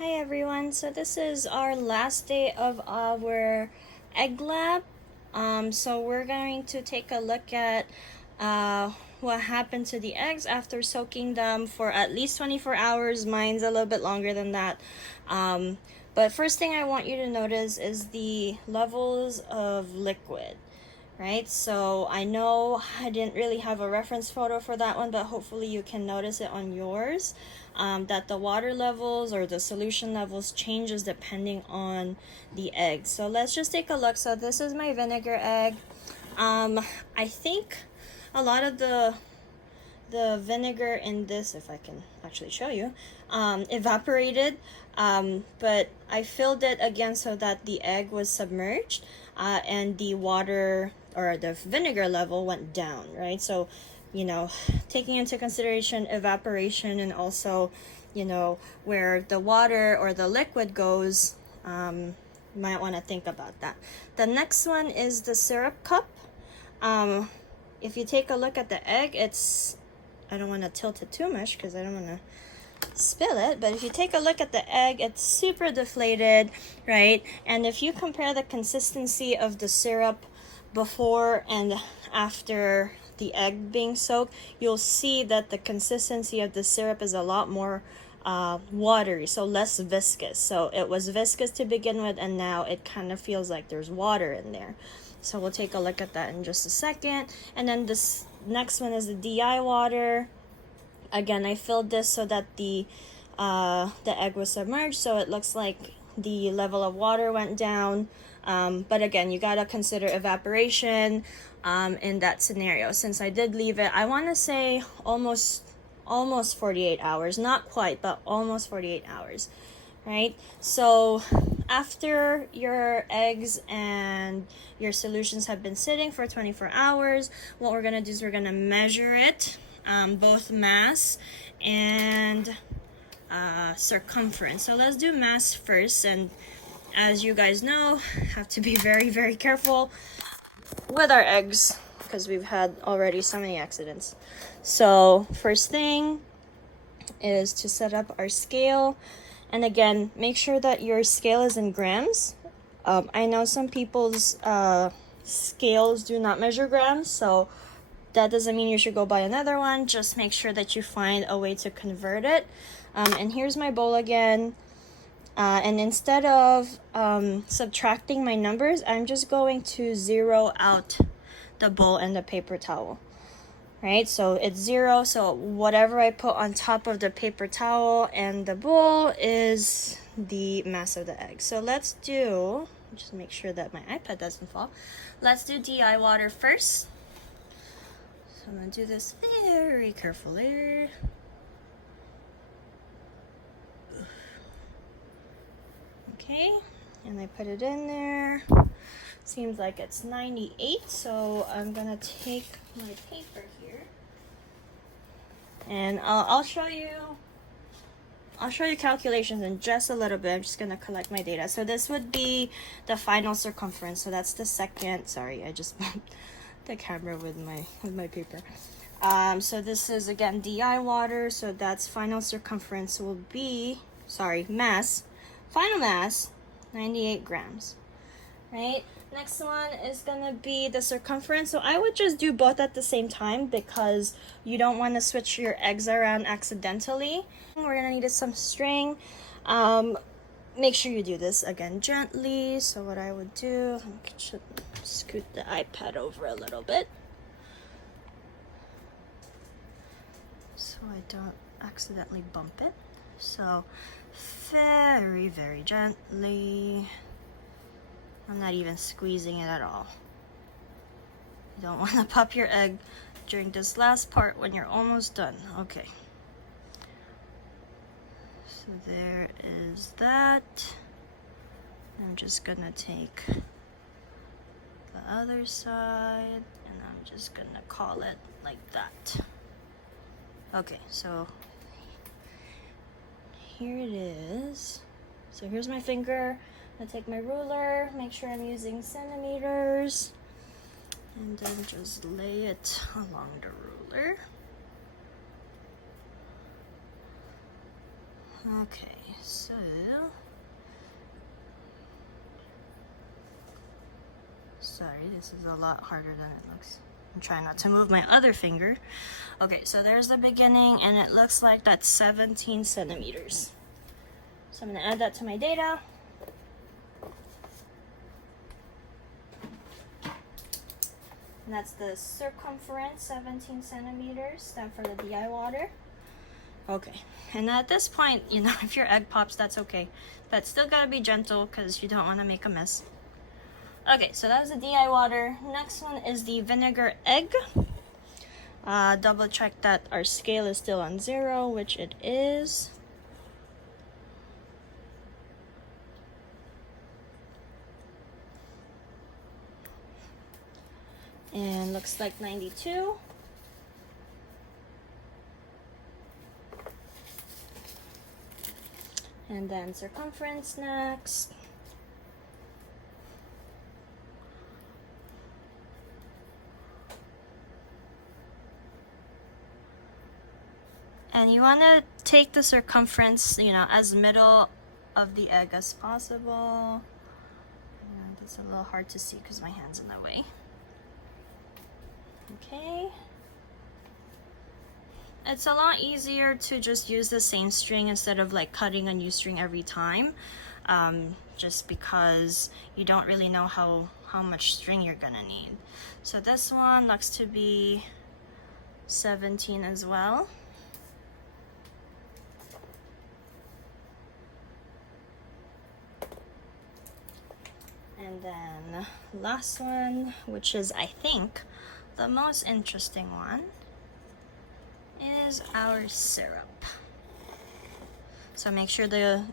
Hi everyone, so this is our last day of our egg lab. So we're going to take a look at what happened to the eggs after soaking them for at least 24 hours. Mine's a little bit longer than that. But first thing I want you to notice is the levels of liquid. Right, so I know I didn't really have a reference photo for that one, but hopefully you can notice it on yours, that the water levels or the solution levels changes depending on the egg. So let's just take a look. So this is my vinegar egg. I think a lot of the vinegar in this, if I can actually show you, evaporated, but I filled it again so that the egg was submerged, and the water or the vinegar level went down, right? So, taking into consideration evaporation and also, where the water or the liquid goes, you might want to think about that. The next one is the syrup cup. If you take a look at the egg, I don't want to tilt it too much because I don't want to spill it, but if you take a look at the egg, it's super deflated, right? And if you compare the consistency of the syrup before and after the egg being soaked, you'll see that the consistency of the syrup is a lot more watery, so less viscous. So it was viscous to begin with, and now it kind of feels like there's water in there. So we'll take a look at that in just a second. And then this next one is the DI water. Again, I filled this so that the egg was submerged, so it looks like the level of water went down. But again, you gotta consider evaporation in that scenario. Since I did leave it, I want to say almost 48 hours, not quite, but almost 48 hours, right? So after your eggs and your solutions have been sitting for 24 hours, what we're gonna do is we're gonna measure it, both mass and circumference. So let's do mass first, and as you guys know, have to be very, very careful with our eggs because we've had already so many accidents. So first thing is to set up our scale, and again, make sure that your scale is in grams. I know some people's scales do not measure grams, so that doesn't mean you should go buy another one. Just make sure that you find a way to convert it. And here's my bowl again. And instead of subtracting my numbers, I'm just going to zero out the bowl and the paper towel. Right, so it's 0, so whatever I put on top of the paper towel and the bowl is the mass of the egg. So let's do, just make sure that my iPad doesn't fall. Let's do DI water first. So I'm gonna do this very carefully. Okay, and I put it in there. Seems like it's 98, so I'm gonna take my paper here, and I'll show you calculations in just a little bit. I'm just gonna collect my data. So this would be the final circumference. So that's the second. Sorry, I just bumped the camera with my paper. So this is again DI water. So that's final circumference will be, mass. Final mass, 98 grams. Right? Next one is gonna be the circumference. So I would just do both at the same time because you don't want to switch your eggs around accidentally. We're gonna need some string. Make sure you do this again gently. So what I would do, I should scoot the iPad over a little bit so I don't accidentally bump it. So very, very gently. I'm not even squeezing it at all. You don't want to pop your egg during this last part when you're almost done. Okay. So there is that. I'm just gonna take the other side and I'm just gonna call it like that. Okay, so here it is. So here's my finger. I'm gonna take my ruler, make sure I'm using centimeters, and then just lay it along the ruler. Okay, so sorry, this is a lot harder than it looks. I'm trying not to move my other finger. Okay, so there's the beginning, and it looks like that's 17 centimeters. So I'm gonna add that to my data. And that's the circumference, 17 centimeters, then for the DI water. Okay, and at this point, you know, if your egg pops, that's okay. But still gotta be gentle because you don't wanna make a mess. Okay, so that was the DI water. Next one is the vinegar egg. Double check that our scale is still on 0, which it is. And looks like 92. And then circumference next. And you want to take the circumference, you know, as middle of the egg as possible. And it's a little hard to see because my hand's in the way. Okay. It's a lot easier to just use the same string instead of like cutting a new string every time, just because you don't really know how much string you're gonna need. So this one looks to be 17 as well. And then last one, which is I think the most interesting one, is our syrup. So make sure the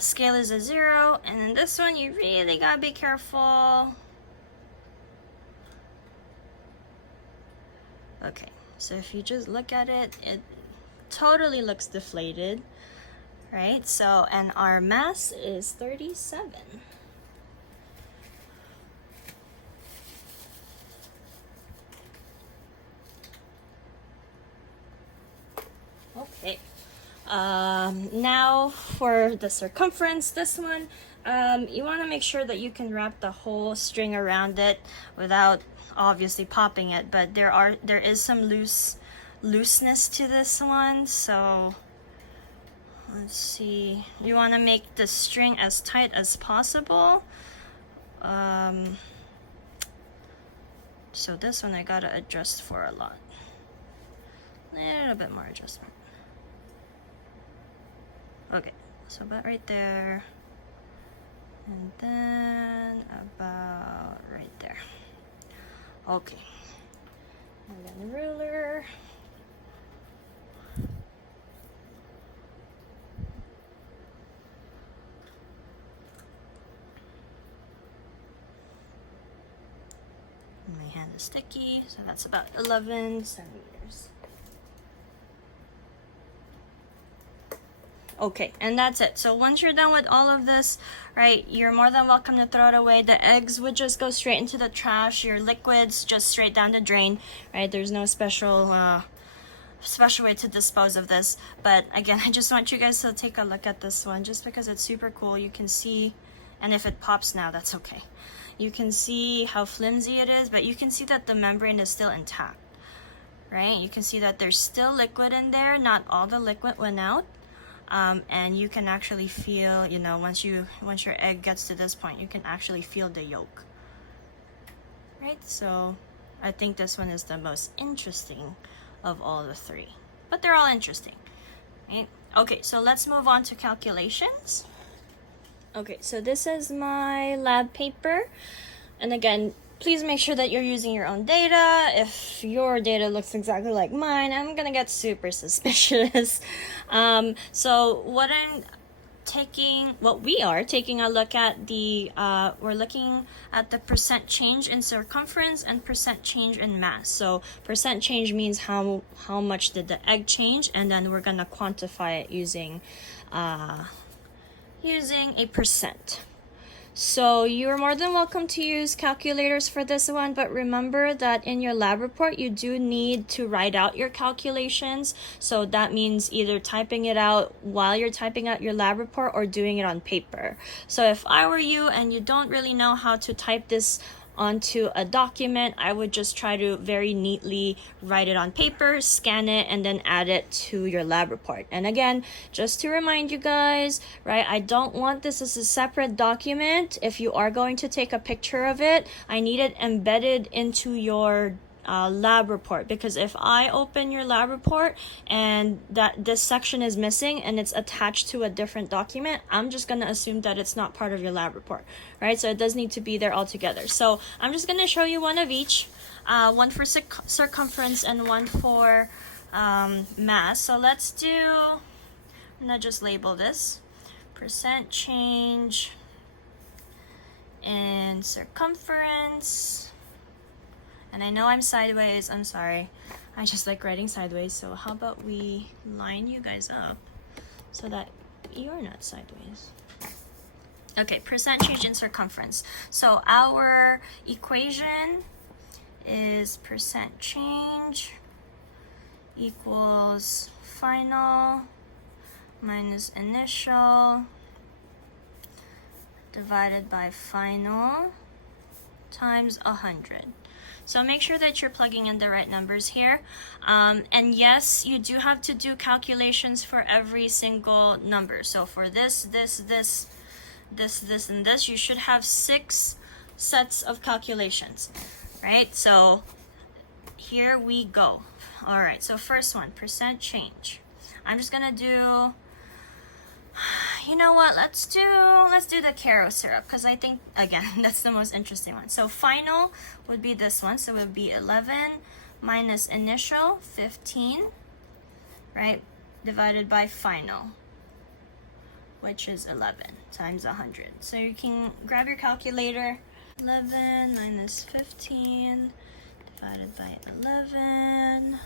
scale is a 0, and in this one you really gotta be careful. Okay, so if you just look at it, it totally looks deflated, right? So, and our mass is 37. Okay, now for the circumference, this one, you want to make sure that you can wrap the whole string around it without obviously popping it, but there is some looseness to this one, so let's see. You want to make the string as tight as possible. So this one I gotta adjust for a lot. A little bit more adjustment. Okay, so about right there, and then about right there. Okay, and then ruler. My hand is sticky, so that's about 11 centimeters. Okay, and that's it. So once you're done with all of this, right, you're more than welcome to throw it away. The eggs would just go straight into the trash. Your liquids just straight down the drain, right? There's no special way to dispose of this. But again, I just want you guys to take a look at this one just because it's super cool. You can see, and if it pops now, that's okay. You can see how flimsy it is, but you can see that the membrane is still intact, right? You can see that there's still liquid in there. Not all the liquid went out. And you can actually feel, you know, once your egg gets to this point, you can actually feel the yolk, right? So I think this one is the most interesting of all the three, but they're all interesting, right? Okay, so let's move on to calculations. Okay, so this is my lab paper, and again, please make sure that you're using your own data. If your data looks exactly like mine, I'm gonna get super suspicious. So what we are taking a look at we're looking at the percent change in circumference and percent change in mass. So percent change means how much did the egg change, and then we're gonna quantify it using a percent. So you're more than welcome to use calculators for this one, but remember that in your lab report, you do need to write out your calculations. So that means either typing it out while you're typing out your lab report or doing it on paper. So if I were you and you don't really know how to type this onto a document, I would just try to very neatly write it on paper, scan it, and then add it to your lab report. And again, just to remind you guys, right, I don't want this as a separate document. If you are going to take a picture of it, I need it embedded into your lab report, because if I open your lab report and that this section is missing and it's attached to a different document, I'm just going to assume that it's not part of your lab report, right? So it does need to be there all together. So I'm just going to show you one of each, one for circumference and one for mass. So let's do, I'm going to just label this percent change in circumference. And I know I'm sideways, I'm sorry. I just like writing sideways, so how about we line you guys up so that you're not sideways. Okay, percent change in circumference. So our equation is percent change equals final minus initial divided by final times 100. So make sure that you're plugging in the right numbers here. And yes, you do have to do calculations for every single number. So for this, and this, you should have 6 sets of calculations, right? So here we go. All right, so first one, percent change. I'm just gonna do, you know what, let's do the Karo syrup, because I think, again, that's the most interesting one. So final would be this one, so it would be 11 minus initial, 15, right, divided by final, which is 11 times 100. So you can grab your calculator, 11 minus 15 divided by 11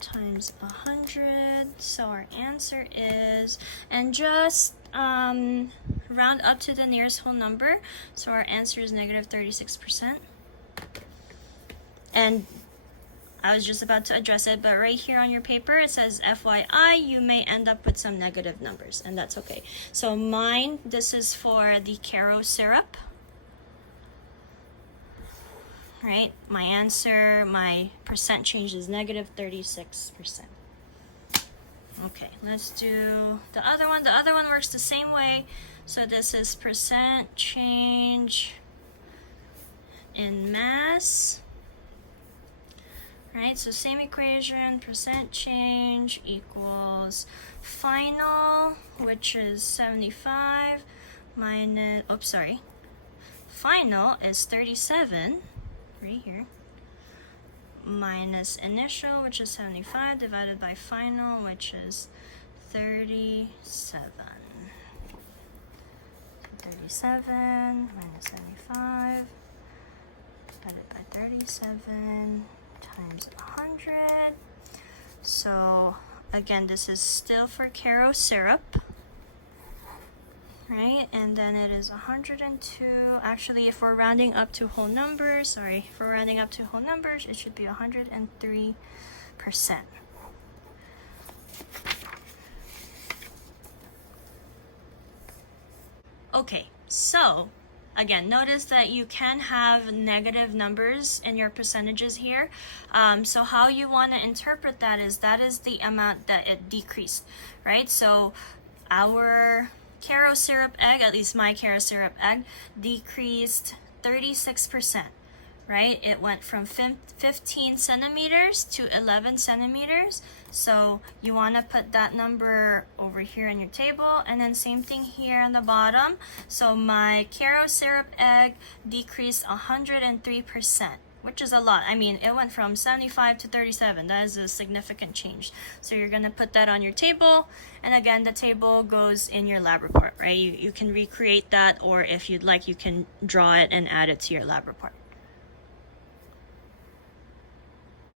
times 100. So our answer is, and just round up to the nearest whole number. So our answer is negative 36%. And I was just about to address it, but right here on your paper it says FYI, you may end up with some negative numbers, and that's okay. So mine, this is for the Karo syrup. Right, my answer, my percent change is negative 36%. Okay, let's do the other one. The other one works the same way. So this is percent change in mass. Right, so same equation, percent change equals final, which is 75 minus, oops, sorry. Final is 37. Right here, minus initial, which is 75, divided by final, which is 37. 37 minus 75 divided by 37 times 100. So again, this is still for Karo syrup. Right, and then it is 102. Actually, if we're rounding up to whole numbers, sorry, if we're rounding up to whole numbers, it should be 103%. Okay, so again, notice that you can have negative numbers in your percentages here. So how you want to interpret that is the amount that it decreased, right? So our Karo syrup egg, at least my Karo syrup egg, decreased 36%, right? It went from 15 centimeters to 11 centimeters. So you want to put that number over here in your table, and then same thing here on the bottom. So my Karo syrup egg decreased 103%. Which is a lot. I mean, it went from 75 to 37. That is a significant change. So you're going to put that on your table. And again, the table goes in your lab report, right? You can recreate that, or if you'd like, you can draw it and add it to your lab report.